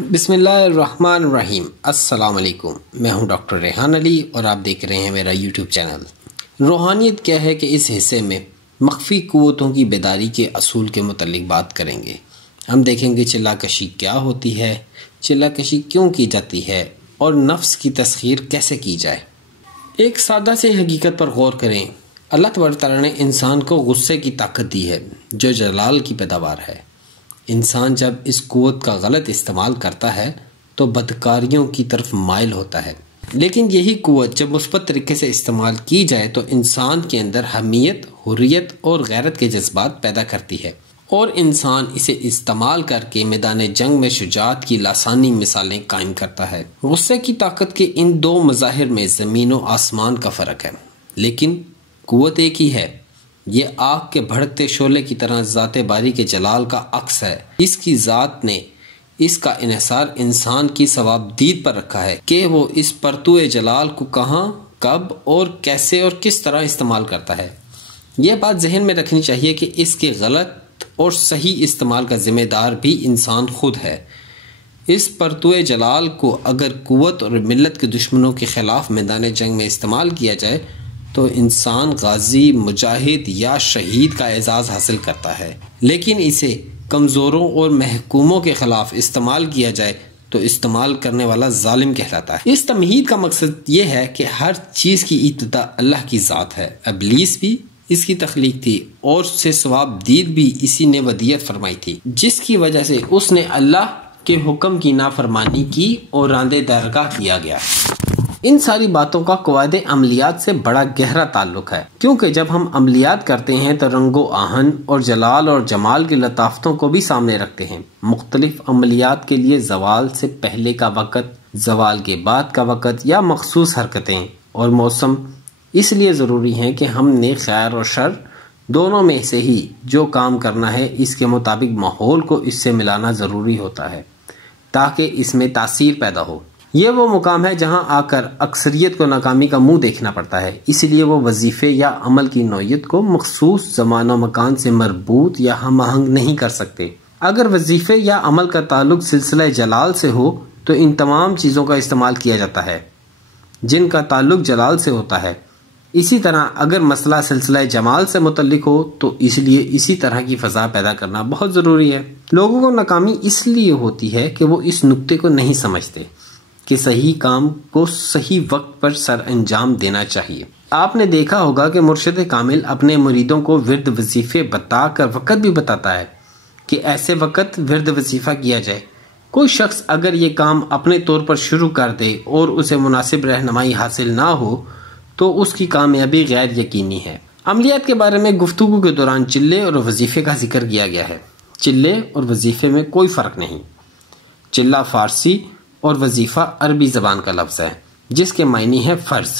بسم اللہ الرحمن الرحیم۔ السلام علیکم، میں ہوں ڈاکٹر ریحان علی اور آپ دیکھ رہے ہیں میرا یوٹیوب چینل۔ روحانیت کیا ہے کہ اس حصے میں مخفی قوتوں کی بیداری کے اصول کے متعلق بات کریں گے۔ ہم دیکھیں گے چلہ کشی کیا ہوتی ہے، چلہ کشی کیوں کی جاتی ہے اور نفس کی تسخیر کیسے کی جائے۔ ایک سادہ سے حقیقت پر غور کریں۔ اللہ تبارک تعالیٰ نے انسان کو غصے کی طاقت دی ہے جو جلال کی پیداوار ہے۔ انسان جب اس قوت کا غلط استعمال کرتا ہے تو بدکاریوں کی طرف مائل ہوتا ہے، لیکن یہی قوت جب مثبت طریقے سے استعمال کی جائے تو انسان کے اندر حمیت، حریت اور غیرت کے جذبات پیدا کرتی ہے، اور انسان اسے استعمال کر کے میدان جنگ میں شجاعت کی لاسانی مثالیں قائم کرتا ہے۔ غصے کی طاقت کے ان دو مظاہر میں زمین و آسمان کا فرق ہے، لیکن قوت ایک ہی ہے۔ یہ آگ کے بھڑکتے شعلے کی طرح ذات باری کے جلال کا عکس ہے۔ اس کی ذات نے اس کا انحصار انسان کی ثوابدید پر رکھا ہے کہ وہ اس پرتوئے جلال کو کہاں، کب اور کیسے اور کس طرح استعمال کرتا ہے۔ یہ بات ذہن میں رکھنی چاہیے کہ اس کے غلط اور صحیح استعمال کا ذمہ دار بھی انسان خود ہے۔ اس پرتوئے جلال کو اگر قوت اور ملت کے دشمنوں کے خلاف میدان جنگ میں استعمال کیا جائے تو انسان غازی، مجاہد یا شہید کا اعزاز حاصل کرتا ہے، لیکن اسے کمزوروں اور محکوموں کے خلاف استعمال کیا جائے تو استعمال کرنے والا ظالم کہلاتا ہے۔ اس تمہید کا مقصد یہ ہے کہ ہر چیز کی ابتدا اللہ کی ذات ہے۔ ابلیس بھی اس کی تخلیق تھی اور سے ثوابدید بھی اسی نے ودیت فرمائی تھی، جس کی وجہ سے اس نے اللہ کے حکم کی نافرمانی کی اور راندے درگاہ کیا گیا۔ ان ساری باتوں کا قواعد عملیات سے بڑا گہرا تعلق ہے، کیونکہ جب ہم عملیات کرتے ہیں تو رنگ و آہن اور جلال اور جمال کی لطافتوں کو بھی سامنے رکھتے ہیں۔ مختلف عملیات کے لیے زوال سے پہلے کا وقت، زوال کے بعد کا وقت یا مخصوص حرکتیں اور موسم اس لیے ضروری ہیں کہ ہم نے خیر اور شر دونوں میں سے ہی جو کام کرنا ہے اس کے مطابق ماحول کو اس سے ملانا ضروری ہوتا ہے تاکہ اس میں تاثیر پیدا ہو۔ یہ وہ مقام ہے جہاں آ کر اکثریت کو ناکامی کا منہ دیکھنا پڑتا ہے، اس لیے وہ وظیفے یا عمل کی نوعیت کو مخصوص زمان و مکان سے مربوط یا ہم آہنگ نہیں کر سکتے۔ اگر وظیفے یا عمل کا تعلق سلسلہ جلال سے ہو تو ان تمام چیزوں کا استعمال کیا جاتا ہے جن کا تعلق جلال سے ہوتا ہے۔ اسی طرح اگر مسئلہ سلسلہ جمال سے متعلق ہو تو اس لیے اسی طرح کی فضا پیدا کرنا بہت ضروری ہے۔ لوگوں کو ناکامی اس لیے ہوتی ہے کہ وہ اس نقطے کو نہیں سمجھتے کہ صحیح کام کو صحیح وقت پر سر انجام دینا چاہیے۔ آپ نے دیکھا ہوگا کہ مرشد کامل اپنے مریدوں کو ورد وظیفے بتا کر وقت بھی بتاتا ہے کہ ایسے وقت ورد وظیفہ کیا جائے۔ کوئی شخص اگر یہ کام اپنے طور پر شروع کر دے اور اسے مناسب رہنمائی حاصل نہ ہو تو اس کی کامیابی غیر یقینی ہے۔ عملیات کے بارے میں گفتگو کے دوران چلے اور وظیفے کا ذکر کیا گیا ہے۔ چلے اور وظیفے میں کوئی فرق نہیں۔ چلہ فارسی اور وظیفہ عربی زبان کا لفظ ہے جس کے معنی ہے فرض۔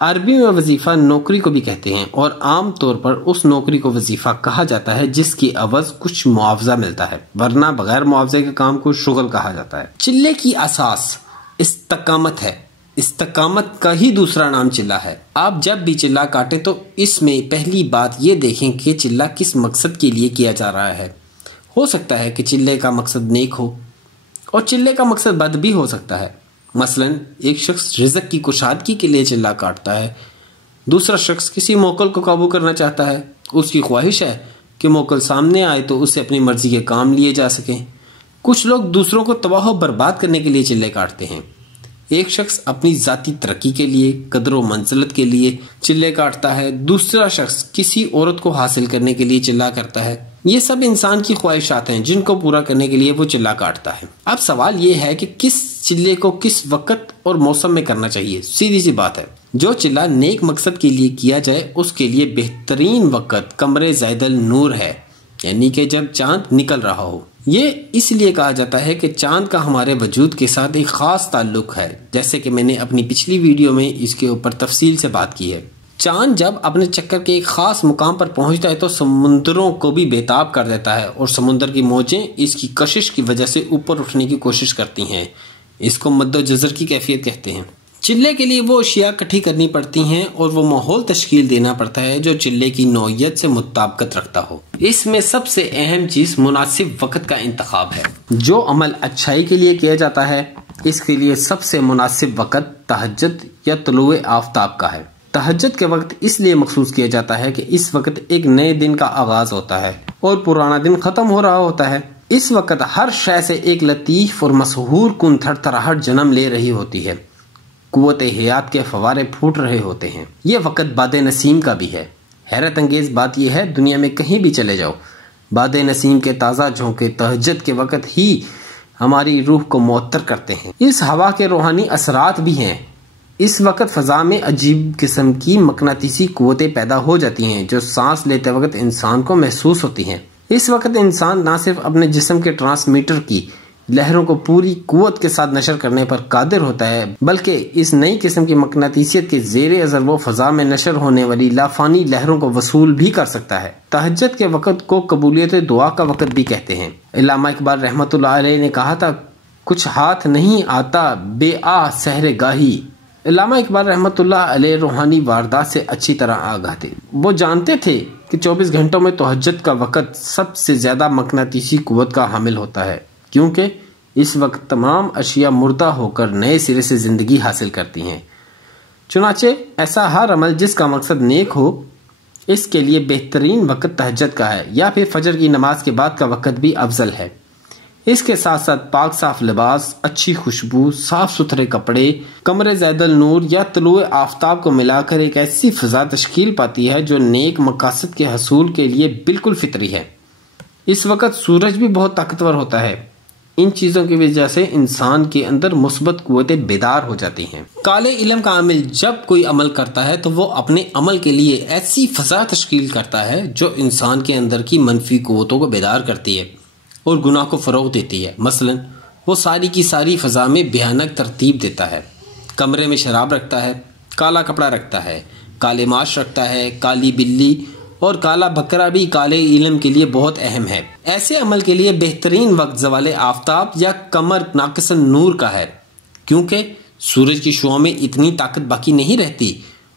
عربی میں وظیفہ نوکری کو بھی کہتے ہیں اور عام طور پر اس نوکری کو وظیفہ کہا جاتا ہے جس کی عوض کچھ معاوضہ ملتا ہے، ورنہ بغیر معاوضے کے کام کو شغل کہا جاتا ہے۔ چلے کی اساس استقامت ہے۔ استقامت کا ہی دوسرا نام چلہ ہے۔ آپ جب بھی چلہ کاٹے تو اس میں پہلی بات یہ دیکھیں کہ چلہ کس مقصد کے لیے کیا جا رہا ہے۔ ہو سکتا ہے کہ چلے کا مقصد نیک ہو اور چلے کا مقصد بد بھی ہو سکتا ہے۔ مثلا ایک شخص رزق کی کشادگی کے لیے چلہ کاٹتا ہے، دوسرا شخص کسی موکل کو قابو کرنا چاہتا ہے، اس کی خواہش ہے کہ موکل سامنے آئے تو اس سے اپنی مرضی کے کام لیے جا سکیں۔ کچھ لوگ دوسروں کو تباہ و برباد کرنے کے لیے چلے کاٹتے ہیں۔ ایک شخص اپنی ذاتی ترقی کے لیے، قدر و منزلت کے لیے چلے کاٹتا ہے، دوسرا شخص کسی عورت کو حاصل کرنے کے لیے چلہ کرتا ہے۔ یہ سب انسان کی خواہشات ہیں جن کو پورا کرنے کے لیے وہ چلہ کاٹتا ہے۔ اب سوال یہ ہے کہ کس چلے کو کس وقت اور موسم میں کرنا چاہیے۔ سیدھی سی بات ہے، جو چلہ نیک مقصد کے لیے کیا جائے اس کے لیے بہترین وقت قمر زائد النور ہے، یعنی کہ جب چاند نکل رہا ہو۔ یہ اس لیے کہا جاتا ہے کہ چاند کا ہمارے وجود کے ساتھ ایک خاص تعلق ہے، جیسے کہ میں نے اپنی پچھلی ویڈیو میں اس کے اوپر تفصیل سے بات کی ہے۔ چاند جب اپنے چکر کے ایک خاص مقام پر پہنچتا ہے تو سمندروں کو بھی بےتاب کر دیتا ہے اور سمندر کی موجیں اس کی کشش کی وجہ سے اوپر اٹھنے کی کوشش کرتی ہیں۔ اس کو مد و جزر کی کیفیت کہتے ہیں۔ چلے کے لیے وہ اشیاء اکٹھی کرنی پڑتی ہیں اور وہ ماحول تشکیل دینا پڑتا ہے جو چلے کی نوعیت سے مطابقت رکھتا ہو۔ اس میں سب سے اہم چیز مناسب وقت کا انتخاب ہے۔ جو عمل اچھائی کے لیے کیا جاتا ہے اس کے لیے سب سے مناسب وقت تہجد یا طلوع آفتاب کا ہے۔ تہجد کے وقت اس لیے مخصوص کیا جاتا ہے کہ اس وقت ایک نئے دن کا آغاز ہوتا ہے اور پرانا دن ختم ہو رہا ہوتا ہے۔ اس وقت ہر شے سے ایک لطیف اور مسحور کن تھرتھراہٹ جنم لے رہی ہوتی ہے، قوت حیات کے فوارے پھوٹ رہے ہوتے ہیں۔ یہ وقت باد نسیم کا بھی ہے۔ حیرت انگیز بات یہ ہے، دنیا میں کہیں بھی چلے جاؤ، باد نسیم کے تازہ جھونکے تہجد کے وقت ہی ہماری روح کو معطر کرتے ہیں۔ اس ہوا کے روحانی اثرات بھی ہیں۔ اس وقت فضا میں عجیب قسم کی مقناطیسی قوتیں پیدا ہو جاتی ہیں جو سانس لیتے وقت انسان کو محسوس ہوتی ہیں۔ اس وقت انسان نہ صرف اپنے جسم کے ٹرانسمیٹر کی لہروں کو پوری قوت کے ساتھ نشر کرنے پر قادر ہوتا ہے، بلکہ اس نئی قسم کی مقناطیسیت کے زیر اثر وہ فضا میں نشر ہونے والی لافانی لہروں کو وصول بھی کر سکتا ہے۔ تہجد کے وقت کو قبولیت دعا کا وقت بھی کہتے ہیں۔ علامہ اقبال رحمۃ اللہ علیہ نے کہا تھا، کچھ ہاتھ نہیں آتا بے آہ سحر گاہی۔ علامہ اقبال رحمۃ اللہ علیہ روحانی واردات سے اچھی طرح آگاہ تھے۔ وہ جانتے تھے کہ 24 گھنٹوں میں تہجد کا وقت سب سے زیادہ مقناطیسی قوت کا حامل ہوتا ہے، کیونکہ اس وقت تمام اشیاء مردہ ہو کر نئے سرے سے زندگی حاصل کرتی ہیں۔ چنانچہ ایسا ہر عمل جس کا مقصد نیک ہو، اس کے لیے بہترین وقت تہجد کا ہے، یا پھر فجر کی نماز کے بعد کا وقت بھی افضل ہے۔ اس کے ساتھ ساتھ پاک صاف لباس، اچھی خوشبو، صاف ستھرے کپڑے، قمر زید النور یا طلوع آفتاب کو ملا کر ایک ایسی فضا تشکیل پاتی ہے جو نیک مقاصد کے حصول کے لیے بالکل فطری ہے۔ اس وقت سورج بھی بہت طاقتور ہوتا ہے۔ ان چیزوں کی وجہ سے انسان کے اندر مثبت قوتیں بیدار ہو جاتی ہیں۔ کالے علم کا عامل جب کوئی عمل کرتا ہے تو وہ اپنے عمل کے لیے ایسی فضا تشکیل کرتا ہے جو انسان کے اندر کی منفی قوتوں کو بیدار کرتی ہے اور گناہ کو فروغ دیتی ہے۔ مثلا وہ ساری کی ساری فضا میں بھیانک ترتیب دیتا ہے، کمرے میں شراب رکھتا ہے، کالا کپڑا رکھتا ہے، کالے ماش رکھتا ہے، کالی بلی اور کالا بکرا بھی کالے علم کے لیے بہت اہم ہے۔ ایسے عمل کے لیے بہترین وقت زوال آفتاب یا قمر ناقص نور کا ہے، کیونکہ سورج کی شعاعوں میں اتنی طاقت باقی نہیں رہتی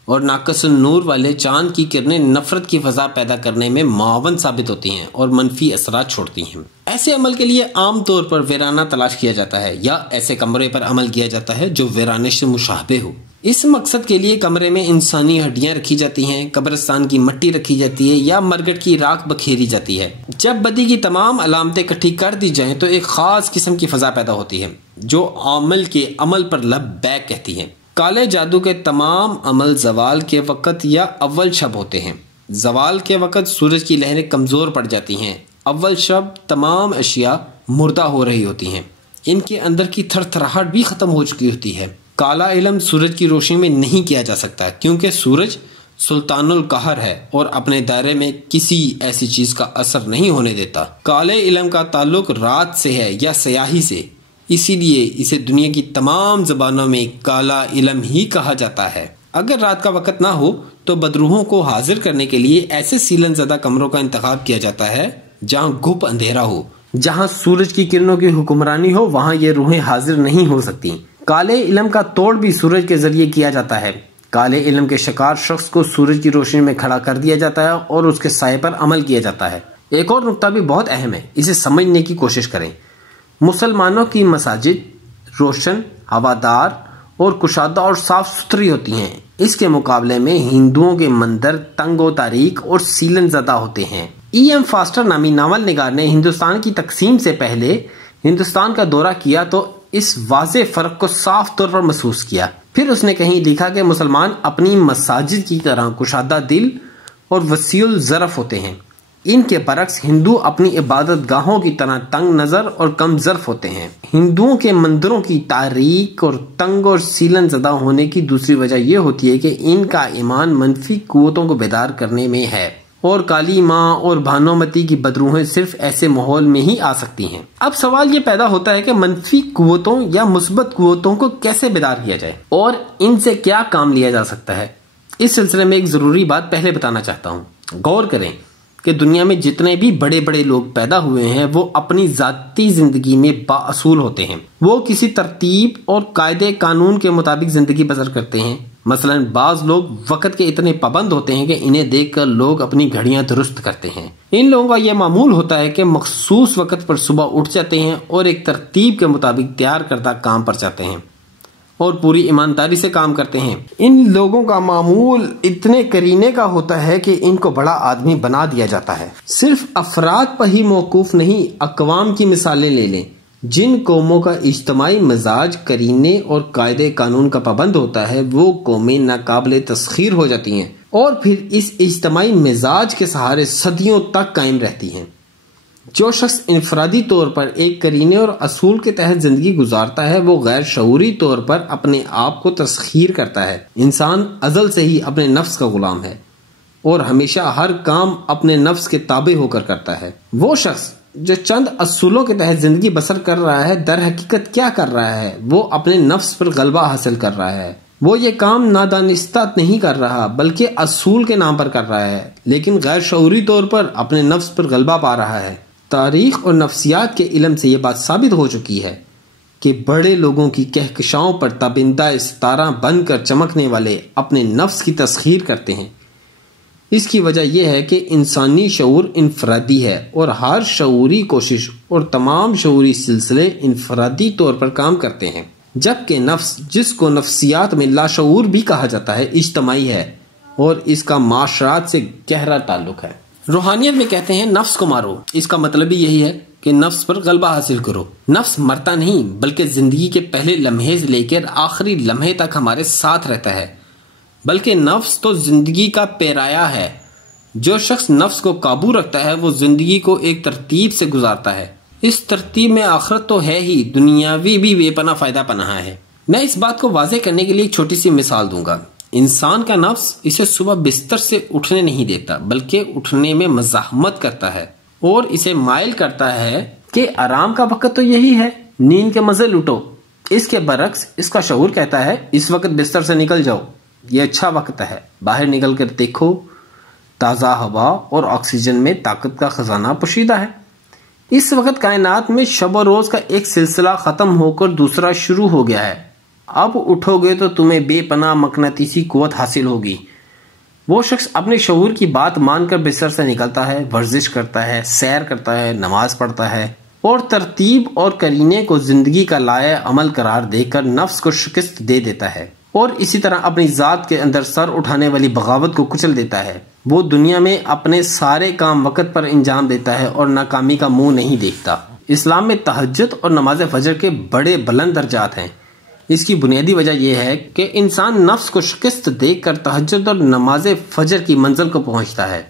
اور ناقص نور والے چاند کی کرنیں نفرت کی فضا پیدا کرنے میں معاون ثابت ہوتی ہیں اور منفی اثرات چھوڑتی ہیں۔ ایسے عمل کے لیے عام طور پر ویرانہ تلاش کیا جاتا ہے یا ایسے کمرے پر عمل کیا جاتا ہے جو ویرانے سے مشابہ ہو۔ اس مقصد کے لیے کمرے میں انسانی ہڈیاں رکھی جاتی ہیں، قبرستان کی مٹی رکھی جاتی ہے یا مرگٹ کی راکھ بکھیری جاتی ہے۔ جب بدی کی تمام علامتیں اکٹھی کر دی جائیں تو ایک خاص قسم کی فضا پیدا ہوتی ہے جو عامل کے عمل پر لبیک کہتی ہے۔ کالے جادو کے تمام عمل زوال کے وقت یا اول شب ہوتے ہیں۔ زوال کے وقت سورج کی لہریں کمزور پڑ جاتی ہیں، اول شب تمام اشیاء مردہ ہو رہی ہوتی ہیں، ان کے اندر کی تھر تھراہٹ بھی ختم ہو چکی ہوتی ہے۔ کالا علم سورج کی روشنی میں نہیں کیا جا سکتا کیونکہ سورج سلطان القہر ہے اور اپنے دائرے میں کسی ایسی چیز کا اثر نہیں ہونے دیتا۔ کالے علم کا تعلق رات سے ہے یا سیاہی سے، اسی لیے اسے دنیا کی تمام زبانوں میں کالا علم ہی کہا جاتا ہے۔ اگر رات کا وقت نہ ہو تو بدروحوں کو حاضر کرنے کے لیے ایسے سیلن زدہ کمروں کا انتخاب کیا جاتا ہے جہاں گھپ اندھیرا ہو، جہاں سورج کی کرنوں کی حکمرانی ہو، وہاں یہ روحیں حاضر نہیں ہو سکتی۔ کالے علم کا توڑ بھی سورج کے ذریعے کیا جاتا ہے۔ کالے علم کے شکار شخص کو سورج کی روشنی میں کھڑا کر دیا جاتا ہے اور اس کے سائے پر عمل کیا جاتا ہے۔ ایک اور نقطہ بھی بہت اہم ہے، اسے سمجھنے کی کوشش کریں۔ مسلمانوں کی مساجد روشن، ہوادار اور کشادہ اور صاف ستھری ہوتی ہیں، اس کے مقابلے میں ہندوؤں کے مندر تنگ و تاریک اور سیلن زدہ ہوتے ہیں۔ ای ایم فاسٹر نامی ناول نگار نے ہندوستان کی تقسیم سے پہلے ہندوستان کا دورہ کیا تو اس واضح فرق کو صاف طور پر محسوس کیا۔ پھر اس نے کہیں لکھا کہ مسلمان اپنی مساجد کی طرح کشادہ دل اور وسیع الظرف ہوتے ہیں، ان کے برعکس ہندو اپنی عبادت گاہوں کی طرح تنگ نظر اور کم ظرف ہوتے ہیں۔ ہندوؤں کے مندروں کی تاریک اور تنگ اور سیلن زدہ ہونے کی دوسری وجہ یہ ہوتی ہے کہ ان کا ایمان منفی قوتوں کو بیدار کرنے میں ہے، اور کالی ماں اور بھانومتی کی بدروحیں صرف ایسے ماحول میں ہی آ سکتی ہیں۔ اب سوال یہ پیدا ہوتا ہے کہ منفی قوتوں یا مثبت قوتوں کو کیسے بیدار کیا جائے اور ان سے کیا کام لیا جا سکتا ہے۔ اس سلسلے میں ایک ضروری بات پہلے بتانا چاہتا ہوں۔ غور کریں کہ دنیا میں جتنے بھی بڑے بڑے لوگ پیدا ہوئے ہیں وہ اپنی ذاتی زندگی میں بااصول ہوتے ہیں. وہ کسی ترتیب اور قاعدے قانون کے مطابق زندگی بسر کرتے ہیں. مثلا بعض لوگ وقت کے اتنے پابند ہوتے ہیں کہ انہیں دیکھ کر لوگ اپنی گھڑیاں درست کرتے ہیں. ان لوگوں کا یہ معمول ہوتا ہے کہ مخصوص وقت پر صبح اٹھ جاتے ہیں اور ایک ترتیب کے مطابق تیار کردہ کام پر جاتے ہیں اور پوری ایمانداری سے کام کرتے ہیں. ان لوگوں کا معمول اتنے کرینے کا ہوتا ہے کہ ان کو بڑا آدمی بنا دیا جاتا ہے. صرف افراد پر ہی موقوف نہیں، اقوام کی مثالیں لے لیں. جن قوموں کا اجتماعی مزاج کرینے اور قاعدے قانون کا پابند ہوتا ہے وہ قومیں ناقابل تسخیر ہو جاتی ہیں اور پھر اس اجتماعی مزاج کے سہارے صدیوں تک قائم رہتی ہیں. جو شخص انفرادی طور پر ایک کرینے اور اصول کے تحت زندگی گزارتا ہے وہ غیر شعوری طور پر اپنے آپ کو تسخیر کرتا ہے. انسان ازل سے ہی اپنے نفس کا غلام ہے اور ہمیشہ ہر کام اپنے نفس کے تابع ہو کر کرتا ہے. وہ شخص جو چند اصولوں کے تحت زندگی بسر کر رہا ہے در حقیقت کیا کر رہا ہے؟ وہ اپنے نفس پر غلبہ حاصل کر رہا ہے. وہ یہ کام نادانستہ نہیں کر رہا بلکہ اصول کے نام پر کر رہا ہے، لیکن غیر شعوری طور پر اپنے نفس پر غلبہ پا رہا ہے. تاریخ اور نفسیات کے علم سے یہ بات ثابت ہو چکی ہے کہ بڑے لوگوں کی کہکشاؤں پر تابندہ ستارہ بن کر چمکنے والے اپنے نفس کی تسخیر کرتے ہیں. اس کی وجہ یہ ہے کہ انسانی شعور انفرادی ہے اور ہر شعوری کوشش اور تمام شعوری سلسلے انفرادی طور پر کام کرتے ہیں، جبکہ نفس، جس کو نفسیات میں لاشعور بھی کہا جاتا ہے، اجتماعی ہے اور اس کا معاشرات سے گہرا تعلق ہے. روحانیت میں کہتے ہیں نفس کو مارو. اس کا مطلب بھی یہی ہے کہ نفس پر غلبہ حاصل کرو. نفس مرتا نہیں بلکہ زندگی کے پہلے لمحے سے لے کر آخری لمحے تک ہمارے ساتھ رہتا ہے، بلکہ نفس تو زندگی کا پیرایا ہے. جو شخص نفس کو قابو رکھتا ہے وہ زندگی کو ایک ترتیب سے گزارتا ہے. اس ترتیب میں آخرت تو ہے ہی، دنیاوی بھی بے پناہ فائدہ پناہ ہے. میں اس بات کو واضح کرنے کے لیے ایک چھوٹی سی مثال دوں گا. انسان کا نفس اسے صبح بستر سے اٹھنے نہیں دیتا بلکہ اٹھنے میں مزاحمت کرتا ہے اور اسے مائل کرتا ہے کہ آرام کا وقت تو یہی ہے، نیند کے مزے لوٹو. اس کے برعکس اس کا شعور کہتا ہے اس وقت بستر سے نکل جاؤ، یہ اچھا وقت ہے، باہر نکل کر دیکھو، تازہ ہوا اور آکسیجن میں طاقت کا خزانہ پوشیدہ ہے. اس وقت کائنات میں شب و روز کا ایک سلسلہ ختم ہو کر دوسرا شروع ہو گیا ہے. اب اٹھو گے تو تمہیں بے پناہ مقناطیسی قوت حاصل ہوگی. وہ شخص اپنے شعور کی بات مان کر بستر سے نکلتا ہے، ورزش کرتا ہے، سیر کرتا ہے، نماز پڑھتا ہے اور ترتیب اور کرینے کو زندگی کا لائحہ عمل قرار دے کر نفس کو شکست دے دیتا ہے اور اسی طرح اپنی ذات کے اندر سر اٹھانے والی بغاوت کو کچل دیتا ہے. وہ دنیا میں اپنے سارے کام وقت پر انجام دیتا ہے اور ناکامی کا منہ نہیں دیکھتا. اسلام میں تہجد اور نماز فجر کے بڑے بلند درجات ہیں. اس کی بنیادی وجہ یہ ہے کہ انسان نفس کو شکست دے کر تہجد اور نماز فجر کی منزل کو پہنچتا ہے.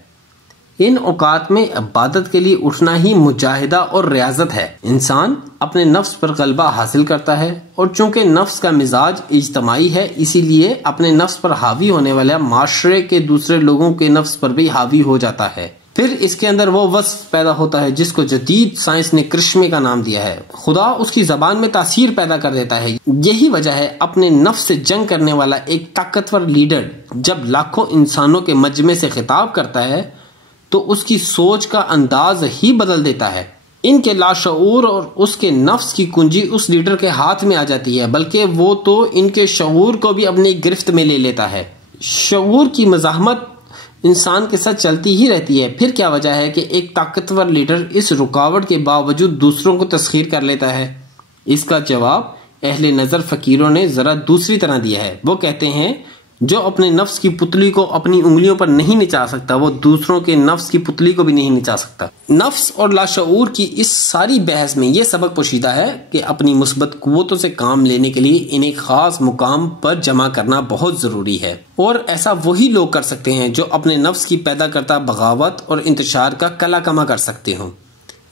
ان اوقات میں عبادت کے لیے اٹھنا ہی مجاہدہ اور ریاضت ہے. انسان اپنے نفس پر غلبہ حاصل کرتا ہے اور چونکہ نفس کا مزاج اجتماعی ہے اسی لیے اپنے نفس پر حاوی ہونے والا معاشرے کے دوسرے لوگوں کے نفس پر بھی حاوی ہو جاتا ہے. پھر اس کے اندر وہ وصف پیدا ہوتا ہے جس کو جدید سائنس نے کرشمے کا نام دیا ہے. خدا اس کی زبان میں تاثیر پیدا کر دیتا ہے. یہی وجہ ہے اپنے نفس سے جنگ کرنے والا ایک طاقتور لیڈر جب لاکھوں انسانوں کے مجمع سے خطاب کرتا ہے تو اس کی سوچ کا انداز ہی بدل دیتا ہے. ان کے لاشعور اور اس کے نفس کی کنجی اس لیڈر کے ہاتھ میں آ جاتی ہے، بلکہ وہ تو ان کے شعور کو بھی اپنی گرفت میں لے لیتا ہے. شعور کی مزاحمت انسان کے ساتھ چلتی ہی رہتی ہے. پھر کیا وجہ ہے کہ ایک طاقتور لیڈر اس رکاوٹ کے باوجود دوسروں کو تسخیر کر لیتا ہے؟ اس کا جواب اہل نظر فقیروں نے ذرا دوسری طرح دیا ہے. وہ کہتے ہیں جو اپنے نفس کی پتلی کو اپنی انگلیوں پر نہیں نچا سکتا وہ دوسروں کے نفس کی پتلی کو بھی نہیں نچا سکتا. نفس اور لاشعور کی اس ساری بحث میں یہ سبق پوشیدہ ہے کہ اپنی مثبت قوتوں سے کام لینے کے لیے انہیں خاص مقام پر جمع کرنا بہت ضروری ہے، اور ایسا وہی لوگ کر سکتے ہیں جو اپنے نفس کی پیدا کرتا بغاوت اور انتشار کا کلا کما کر سکتے ہوں.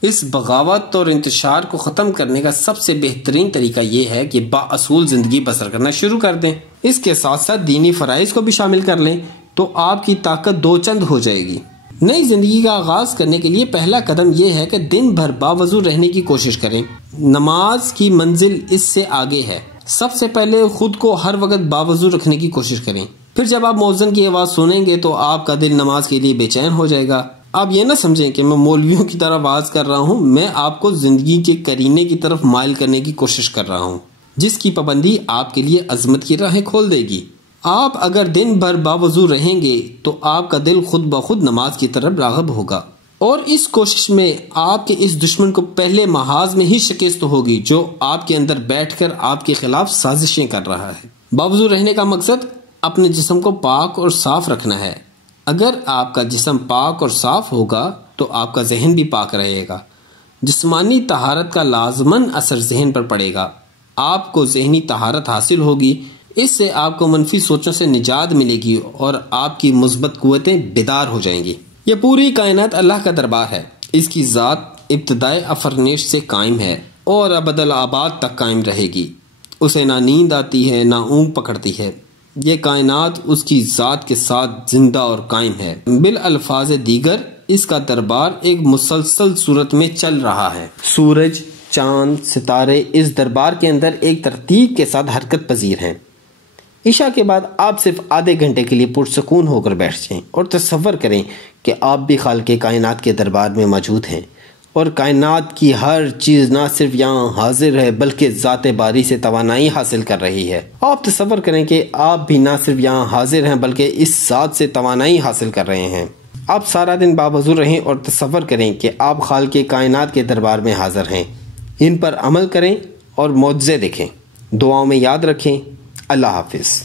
اس بغاوت اور انتشار کو ختم کرنے کا سب سے بہترین طریقہ یہ ہے کہ بااصول زندگی بسر کرنا شروع کر دیں. اس کے ساتھ ساتھ دینی فرائض کو بھی شامل کر لیں تو آپ کی طاقت دو چند ہو جائے گی. نئی زندگی کا آغاز کرنے کے لیے پہلا قدم یہ ہے کہ دن بھر باوضو رہنے کی کوشش کریں. نماز کی منزل اس سے آگے ہے. سب سے پہلے خود کو ہر وقت باوضو رکھنے کی کوشش کریں. پھر جب آپ مؤذن کی آواز سنیں گے تو آپ کا دل نماز کے لیے بے چین ہو جائے گا. آپ یہ نہ سمجھیں کہ میں مولویوں کی طرح واز کر رہا ہوں، میں آپ کو زندگی کے قرینے کی طرف مائل کرنے کی کوشش کر رہا ہوں، جس کی پابندی آپ کے لیے عظمت کی راہیں کھول دے گی۔ آپ اگر دن بھر باوضو رہیں گے تو آپ کا دل خود بخود نماز کی طرف راغب ہوگا، اور اس کوشش میں آپ کے اس دشمن کو پہلے محاذ میں ہی شکست ہوگی جو آپ کے اندر بیٹھ کر آپ کے خلاف سازشیں کر رہا ہے۔ باوضو رہنے کا مقصد اپنے جسم کو پاک اور صاف رکھنا ہے۔ اگر آپ کا جسم پاک اور صاف ہوگا تو آپ کا ذہن بھی پاک رہے گا۔ جسمانی طہارت کا لازماً اثر ذہن پر پڑے گا۔ آپ کو ذہنی طہارت حاصل ہوگی، اس سے آپ کو منفی سوچوں سے نجات ملے گی اور آپ کی مثبت قوتیں بیدار ہو جائیں گی۔ یہ پوری کائنات اللہ کا دربار ہے، اس کی ذات ابتدائے افرنیش سے قائم ہے اور ابدالآباد تک قائم رہے گی۔ اسے نہ نیند آتی ہے نہ اونگ پکڑتی ہے، یہ کائنات اس کی ذات کے ساتھ زندہ اور قائم ہے۔ بالالفاظ دیگر اس کا دربار ایک مسلسل صورت میں چل رہا ہے۔ سورج، چاند، ستارے اس دربار کے اندر ایک ترتیب کے ساتھ حرکت پذیر ہیں۔ عشاء کے بعد آپ صرف آدھے گھنٹے کے لیے پرسکون ہو کر بیٹھ جائیں اور تصور کریں کہ آپ بھی خالق کائنات کے دربار میں موجود ہیں، اور کائنات کی ہر چیز نہ صرف یہاں حاضر ہے بلکہ ذات باری سے توانائی حاصل کر رہی ہے۔ آپ تصور کریں کہ آپ بھی نہ صرف یہاں حاضر ہیں بلکہ اس ذات سے توانائی حاصل کر رہے ہیں۔ آپ سارا دن باوضو رہیں اور تصور کریں کہ آپ خالق کائنات کے دربار میں حاضر ہیں۔ ان پر عمل کریں اور معجزے دیکھیں۔ دعاؤں میں یاد رکھیں۔ اللہ حافظ۔